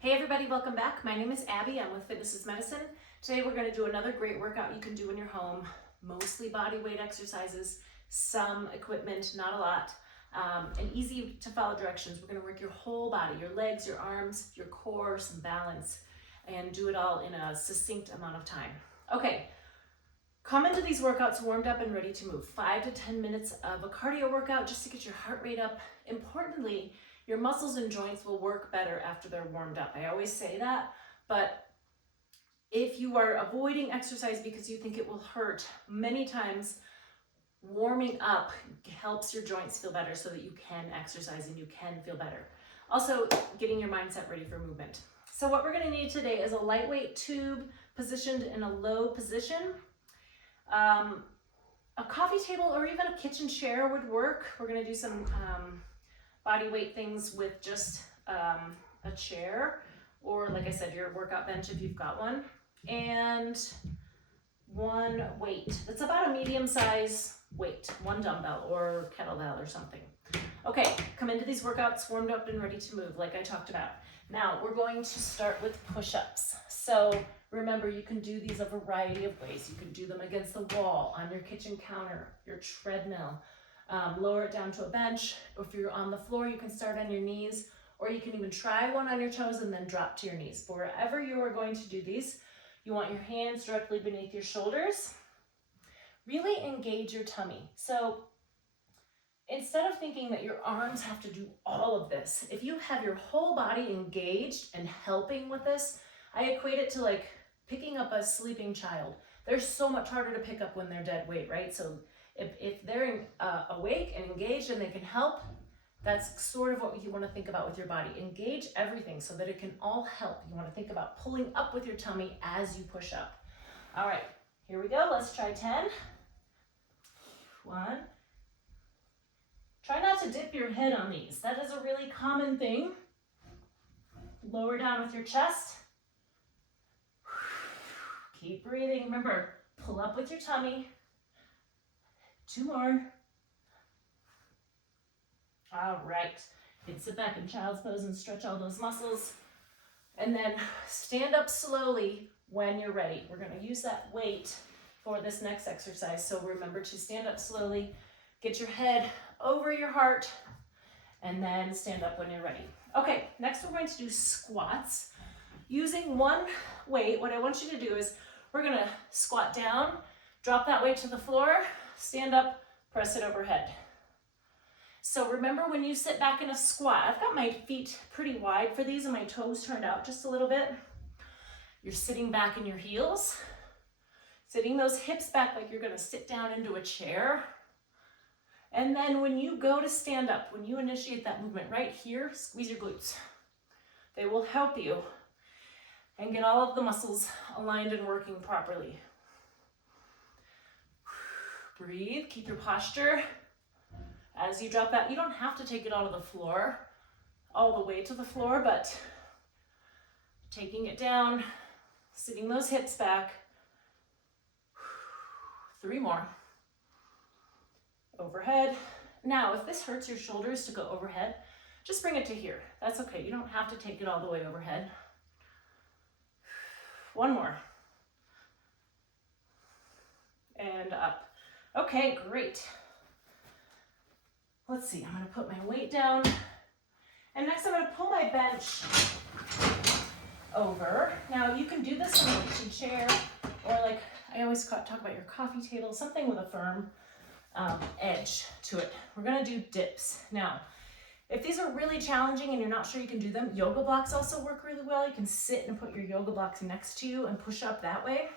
Hey everybody, welcome back. My name is Abby. I'm with Fitness is Medicine. Today we're going to do another great workout you can do in your home. Mostly body weight exercises, some equipment, not a lot, and easy to follow directions. We're going to work your whole body, your legs, your arms, your core, some balance, and do it all in a succinct amount of time. Okay, come into these workouts warmed up and ready to move. 5 to 10 minutes of a cardio workout just to get your heart rate up. Importantly, your muscles and joints will work better after they're warmed up. I always say that, but if you are avoiding exercise because you think it will hurt, many times warming up helps your joints feel better so that you can exercise and you can feel better. Also, getting your mindset ready for movement. So what we're gonna need today is a lightweight tube positioned in a low position. A coffee table or even a kitchen chair would work. We're gonna do some body weight things with just a chair, or like I said, your workout bench if you've got one, and one weight. That's about a medium size weight, one dumbbell or kettlebell or something. Okay, come into these workouts warmed up and ready to move like I talked about. Now we're going to start with push-ups. So remember, you can do these a variety of ways. You can do them against the wall, on your kitchen counter, your treadmill, lower it down to a bench. If you're on the floor, you can start on your knees, or you can even try one on your toes and then drop to your knees. But wherever you are going to do these, you want your hands directly beneath your shoulders. Really engage your tummy. So instead of thinking that your arms have to do all of this, if you have your whole body engaged and helping with this, I equate it to like picking up a sleeping child. They're so much harder to pick up when they're dead weight, right? So if they're awake and engaged and they can help, that's sort of what you want to think about with your body. Engage everything so that it can all help. You want to think about pulling up with your tummy as you push up. All right, here we go. Let's try 10. 1. Try not to dip your head on these. That is a really common thing. Lower down with your chest. Keep breathing. Remember, pull up with your tummy. 2 more. All right. You can sit back in child's pose and stretch all those muscles. And then stand up slowly when you're ready. We're going to use that weight for this next exercise. So remember to stand up slowly, get your head over your heart, and then stand up when you're ready. Okay, next we're going to do squats. Using one weight, what I want you to do is we're going to squat down, drop that weight to the floor, stand up, press it overhead. So remember, when you sit back in a squat, I've got my feet pretty wide for these and my toes turned out just a little bit. You're sitting back in your heels, sitting those hips back like you're going to sit down into a chair. And then when you go to stand up, when you initiate that movement right here, squeeze your glutes. They will help you and get all of the muscles aligned and working properly. Breathe, keep your posture. As you drop that, you don't have to take it all to the floor, all the way to the floor, but taking it down, sitting those hips back. 3 more. Overhead. Now, if this hurts your shoulders to go overhead, just bring it to here. That's okay. You don't have to take it all the way overhead. 1 more. And up. Okay, great. Let's see, I'm going to put my weight down. And next I'm going to pull my bench over. Now, you can do this on a kitchen chair, or like I always talk about your coffee table, something with a firm edge to it. We're going to do dips. Now, if these are really challenging and you're not sure you can do them, yoga blocks also work really well. You can sit and put your yoga blocks next to you and push up that way.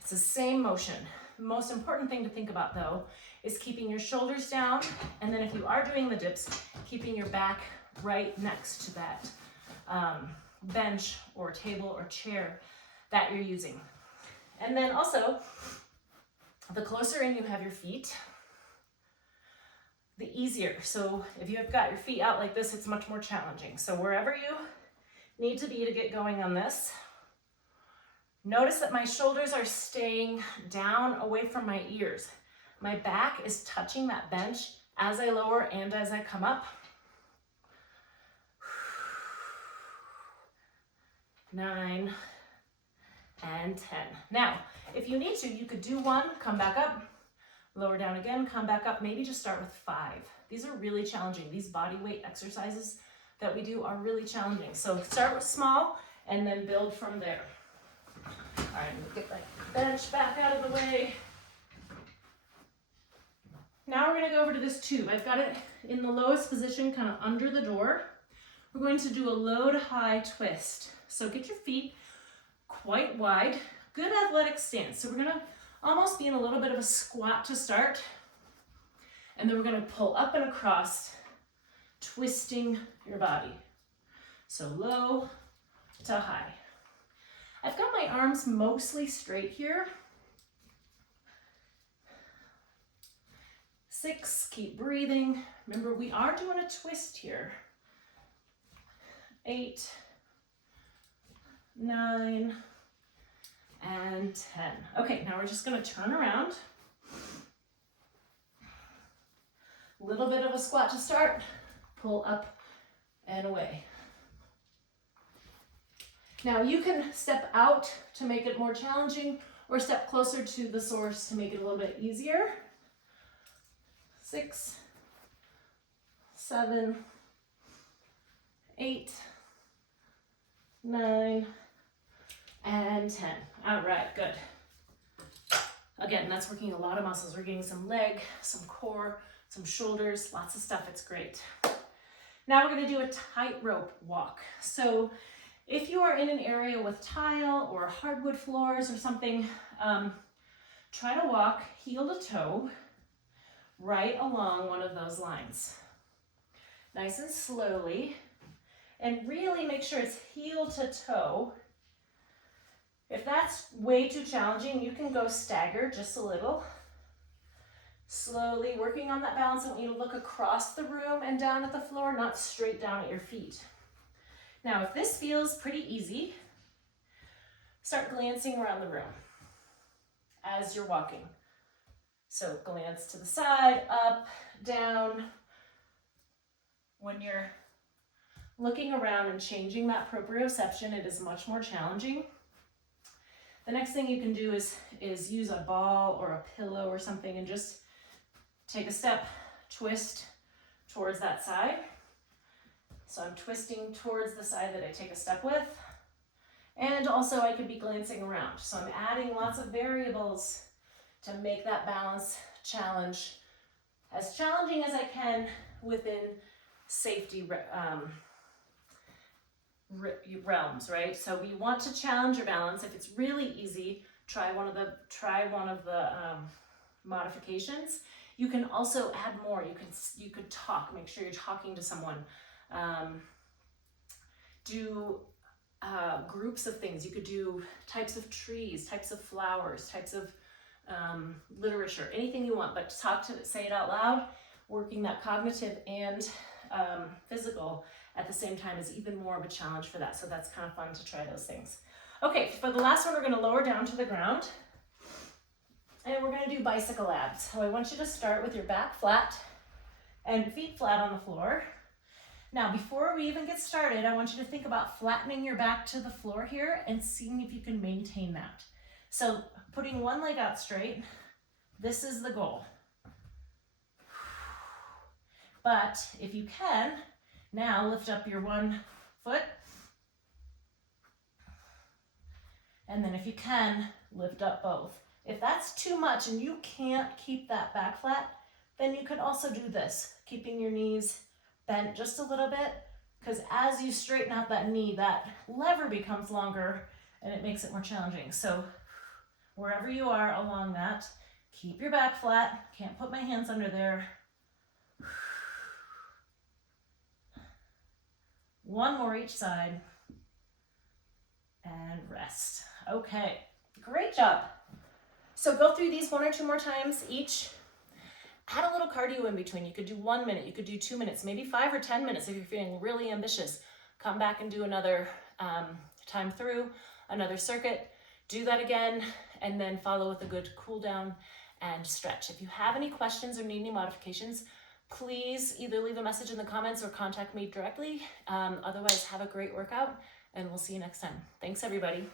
It's the same motion. The most important thing to think about, though, is keeping your shoulders down, and then if you are doing the dips, keeping your back right next to that bench or table or chair that you're using. And then also, the closer in you have your feet, the easier. So if you have got your feet out like this, it's much more challenging. So wherever you need to be to get going on this, notice that my shoulders are staying down away from my ears. My back is touching that bench as I lower and as I come up. 9, and 10. Now, if you need to, you could do 1, come back up, lower down again, come back up, maybe just start with 5. These are really challenging. These body weight exercises that we do are really challenging. So start with small and then build from there. All right, I'm gonna get my bench back out of the way. Now we're gonna go over to this tube. I've got it in the lowest position, kind of under the door. We're going to do a low to high twist. So get your feet quite wide, good athletic stance. So we're gonna almost be in a little bit of a squat to start. And then we're gonna pull up and across, twisting your body. So low to high. I've got my arms mostly straight here. 6, keep breathing. Remember, we are doing a twist here. 8, 9, and 10. Okay, now we're just gonna turn around. A little bit of a squat to start. Pull up and away. Now you can step out to make it more challenging or step closer to the source to make it a little bit easier. 6, 7, 8, 9, and 10. All right, good. Again, that's working a lot of muscles. We're getting some leg, some core, some shoulders, lots of stuff. It's great. Now we're going to do a tightrope walk. So if you are in an area with tile or hardwood floors or something, try to walk heel to toe right along one of those lines. Nice and slowly, and really make sure it's heel to toe. If that's way too challenging, you can go stagger just a little. Slowly working on that balance. I want you to look across the room and down at the floor, not straight down at your feet. Now, if this feels pretty easy, start glancing around the room as you're walking. So glance to the side, up, down. When you're looking around and changing that proprioception, it is much more challenging. The next thing you can do is use a ball or a pillow or something and just take a step, twist towards that side. So I'm twisting towards the side that I take a step with. And also I could be glancing around. So I'm adding lots of variables to make that balance challenge as challenging as I can within safety realms, right? So we want to challenge your balance. If it's really easy, try one of the modifications. You can also add more. You could talk. Make sure you're talking to someone. Do groups of things. You could do types of trees, types of flowers, types of literature, anything you want, but say it out loud. Working that cognitive and physical at the same time is even more of a challenge for that. So that's kind of fun to try those things. Okay, for the last one, we're going to lower down to the ground. And we're going to do bicycle abs. So I want you to start with your back flat and feet flat on the floor. Now, before we even get started, I want you to think about flattening your back to the floor here and seeing if you can maintain that. So putting one leg out straight, this is the goal. But if you can, now lift up your one foot. And then if you can, lift up both. If that's too much and you can't keep that back flat, then you could also do this, keeping your knees bent just a little bit, because as you straighten out that knee, that lever becomes longer and it makes it more challenging. So wherever you are along that, keep your back flat. Can't put my hands under there. One more each side. And rest. Okay, great job. So go through these 1 or 2 more times each. Add a little cardio in between. You could do 1 minute, you could do 2 minutes, maybe 5 or 10 minutes if you're feeling really ambitious. Come back and do another time through, another circuit. Do that again, and then follow with a good cool down and stretch. If you have any questions or need any modifications, please either leave a message in the comments or contact me directly. Otherwise, have a great workout, and we'll see you next time. Thanks, everybody.